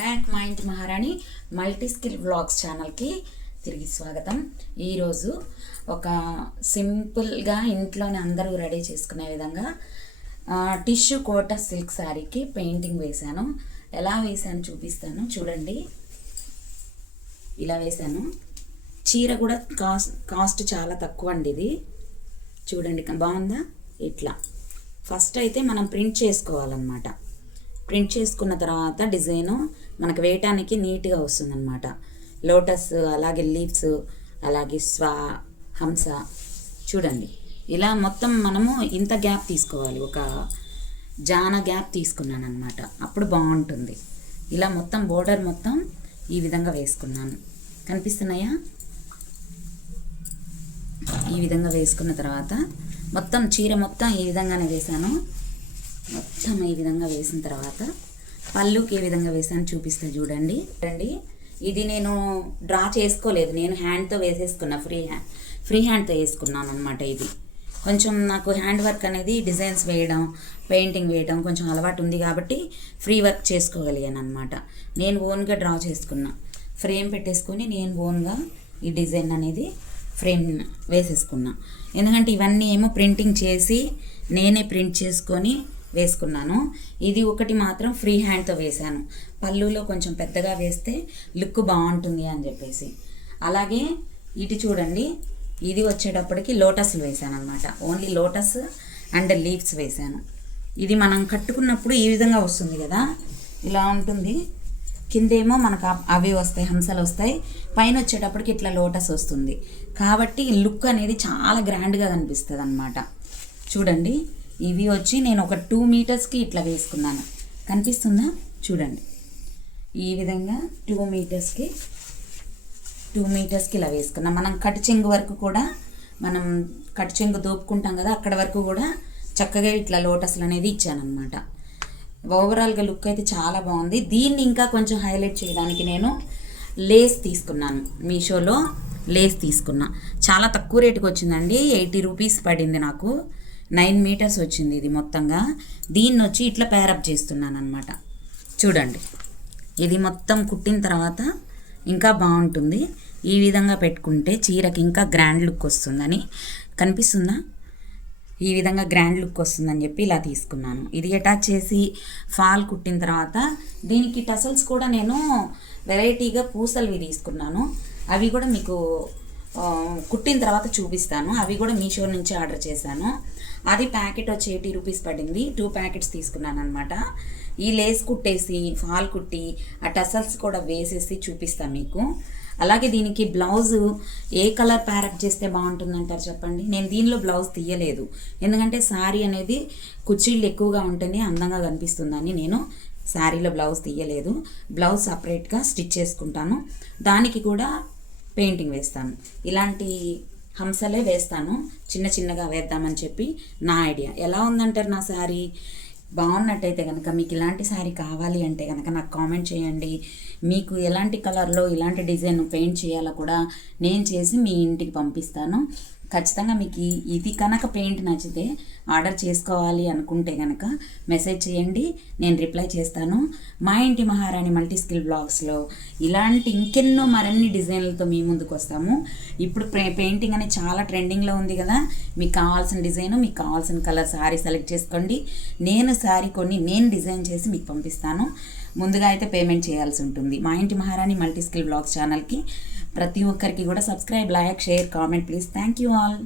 Back మా ఇంటి మహారాణి మల్టీ స్కిల్ వ్లాగ్స్ ఛానల్కి తిరిగి స్వాగతం. ఈరోజు ఒక సింపుల్గా ఇంట్లోనే అందరూ రెడీ చేసుకునే విధంగా టిష్యూ కోట సిల్క్ శారీకి పెయింటింగ్ వేశాను. ఎలా వేశాను చూపిస్తాను చూడండి. ఇలా వేశాను. చీర కూడా కాస్ట్ చాలా తక్కువ అండి. ఇది చూడండి బాగుందా. ఇట్లా ఫస్ట్ అయితే మనం ప్రింట్ చేసుకోవాలన్నమాట. ప్రింట్ చేసుకున్న తర్వాత డిజైను మనకు వేయటానికి నీట్గా వస్తుందన్నమాట. లోటస్, అలాగే లీవ్స్, అలాగే హంస చూడండి. ఇలా మొత్తం మనము ఇంత గ్యాప్ తీసుకోవాలి, ఒక జాన గ్యాప్ తీసుకున్నాను అనమాట. అప్పుడు బాగుంటుంది. ఇలా మొత్తం బోర్డర్ మొత్తం ఈ విధంగా వేసుకున్నాను. కనిపిస్తున్నాయా? ఈ విధంగా వేసుకున్న తర్వాత మొత్తం చీర మొత్తం ఈ విధంగానే వేసాను. మొత్తం ఈ విధంగా వేసిన తర్వాత పళ్ళుకి ఏ విధంగా వేసాను చూపిస్తా చూడండి. ఇది నేను డ్రా చేసుకోలేదు, నేను హ్యాండ్తో వేసేసుకున్నా. ఫ్రీ హ్యాండ్తో వేసుకున్నాను అనమాట. ఇది కొంచెం నాకు హ్యాండ్ వర్క్ అనేది డిజైన్స్ వేయడం, పెయింటింగ్ వేయడం కొంచెం అలవాటు ఉంది కాబట్టి ఫ్రీ వర్క్ చేసుకోగలిగాను అనమాట. నేను ఓన్గా డ్రా చేసుకున్నా. ఫ్రేమ్ పెట్టేసుకొని నేను ఓన్గా ఈ డిజైన్ అనేది ఫ్రేమ్ వేసేసుకున్నా. ఎందుకంటే ఇవన్నీ ఏమో ప్రింటింగ్ చేసి నేనే ప్రింట్ చేసుకొని వేసుకున్నాను. ఇది ఒకటి మాత్రం ఫ్రీ హ్యాండ్తో వేశాను. పళ్ళులో కొంచెం పెద్దగా వేస్తే లుక్ బాగుంటుంది అని చెప్పేసి. అలాగే ఇటు చూడండి, ఇది వచ్చేటప్పటికి లోటస్లు వేశాను అనమాట. ఓన్లీ లోటస్ అండ్ లీవ్స్ వేశాను. ఇది మనం కట్టుకున్నప్పుడు ఈ విధంగా వస్తుంది కదా, ఇలా ఉంటుంది. కిందేమో మనకు అవి వస్తాయి, హంసలు వస్తాయి. పైన వచ్చేటప్పటికి ఇట్లా లోటస్ వస్తుంది. కాబట్టి లుక్ అనేది చాలా గ్రాండ్గా కనిపిస్తుంది అనమాట. చూడండి, ఇవి వచ్చి నేను ఒక 2 మీటర్స్కి ఇట్లా వేసుకున్నాను. కనిపిస్తుందా? చూడండి, ఈ విధంగా 2 మీటర్స్కి ఇలా వేసుకున్నాం. మనం కట్ చెంగు వరకు కూడా, మనం కట్ చెంగు దోపుకుంటాం కదా, అక్కడ వరకు కూడా చక్కగా ఇట్లా లోటస్లు అనేది ఇచ్చానమాట. ఓవరాల్గా లుక్ అయితే చాలా బాగుంది. దీన్ని ఇంకా కొంచెం హైలైట్ చేయడానికి నేను లేస్ తీసుకున్నాను. మీషోలో లేస్ తీసుకున్నా. చాలా తక్కువ రేటుకి వచ్చిందండి. 80 రూపీస్ పడింది నాకు. 9 మీటర్స్ వచ్చింది ఇది మొత్తంగా. దీన్ని వచ్చి ఇట్లా ప్యారప్ చేస్తున్నాను అనమాట. చూడండి, ఇది మొత్తం కుట్టిన తర్వాత ఇంకా బాగుంటుంది. ఈ విధంగా పెట్టుకుంటే చీరకి ఇంకా గ్రాండ్ లుక్ వస్తుందని. కనిపిస్తుందా? ఈ విధంగా గ్రాండ్ లుక్ వస్తుందని చెప్పి ఇలా తీసుకున్నాను. ఇది అటాచ్ చేసి ఫాల్ కుట్టిన తర్వాత దీనికి టసల్స్ కూడా నేను వెరైటీగా పూసలవి తీసుకున్నాను. అవి కూడా మీకు కుట్టిన తర్వాత చూపిస్తాను. అవి కూడా మీషో నుంచి ఆర్డర్ చేశాను. అది ప్యాకెట్ వచ్చి 80 రూపీస్ పడింది. 2 ప్యాకెట్స్ తీసుకున్నాను అనమాట. ఈ లేస్ కుట్టేసి ఫాల్ కుట్టి ఆ టసల్స్ కూడా వేసేసి చూపిస్తాను మీకు. అలాగే దీనికి బ్లౌజు ఏ కలర్ ప్యారప్ చేస్తే బాగుంటుందంటారు చెప్పండి. నేను దీనిలో బ్లౌజ్ తీయలేదు, ఎందుకంటే శారీ అనేది కుర్చీళ్ళు ఎక్కువగా ఉంటేనే అందంగా కనిపిస్తుందని నేను శారీలో బ్లౌజ్ తీయలేదు. బ్లౌజ్ సపరేట్గా స్టిచ్ చేసుకుంటాను. దానికి కూడా పెయింటింగ్ వేస్తాను. ఇలాంటి హంసలే వేస్తాను, చిన్న చిన్నగా వేద్దామని చెప్పి నా ఐడియా. ఎలా ఉందంటారు నా శారీ? బాగున్నట్టయితే కనుక, మీకు ఇలాంటి శారీ కావాలి అంటే కనుక నాకు కామెంట్ చేయండి. మీకు ఎలాంటి కలర్లో ఇలాంటి డిజైన్ పెయింట్ చేయాలో కూడా నేను చేసి మీ ఇంటికి పంపిస్తాను. ఖచ్చితంగా మీకు ఇది కనుక పెయింట్ నచ్చితే ఆర్డర్ చేసుకోవాలి అనుకుంటే కనుక మెసేజ్ చేయండి, నేను రిప్లై చేస్తాను. మా ఇంటి మహారాణి మల్టీ స్కిల్ బ్లాగ్స్లో ఇలాంటి ఇంకెన్నో మరిన్ని డిజైన్లతో మీ ముందుకు వస్తాము. ఇప్పుడు పెయింటింగ్ అనేది చాలా ట్రెండింగ్లో ఉంది కదా. మీకు కావాల్సిన డిజైను, మీకు కావాల్సిన కలర్ శారీ సెలెక్ట్ చేసుకోండి. నేను శారీ కొన్ని నేను డిజైన్ చేసి మీకు పంపిస్తాను. ముందుగా అయితే పేమెంట్ చేయాల్సి ఉంటుంది. మా ఇంటి మహారాణి మల్టీ స్కిల్ బ్లాగ్స్ ఛానల్కి ప్రతి ఒక్కరికి కూడా subscribe, like, share, comment please. Thank you all.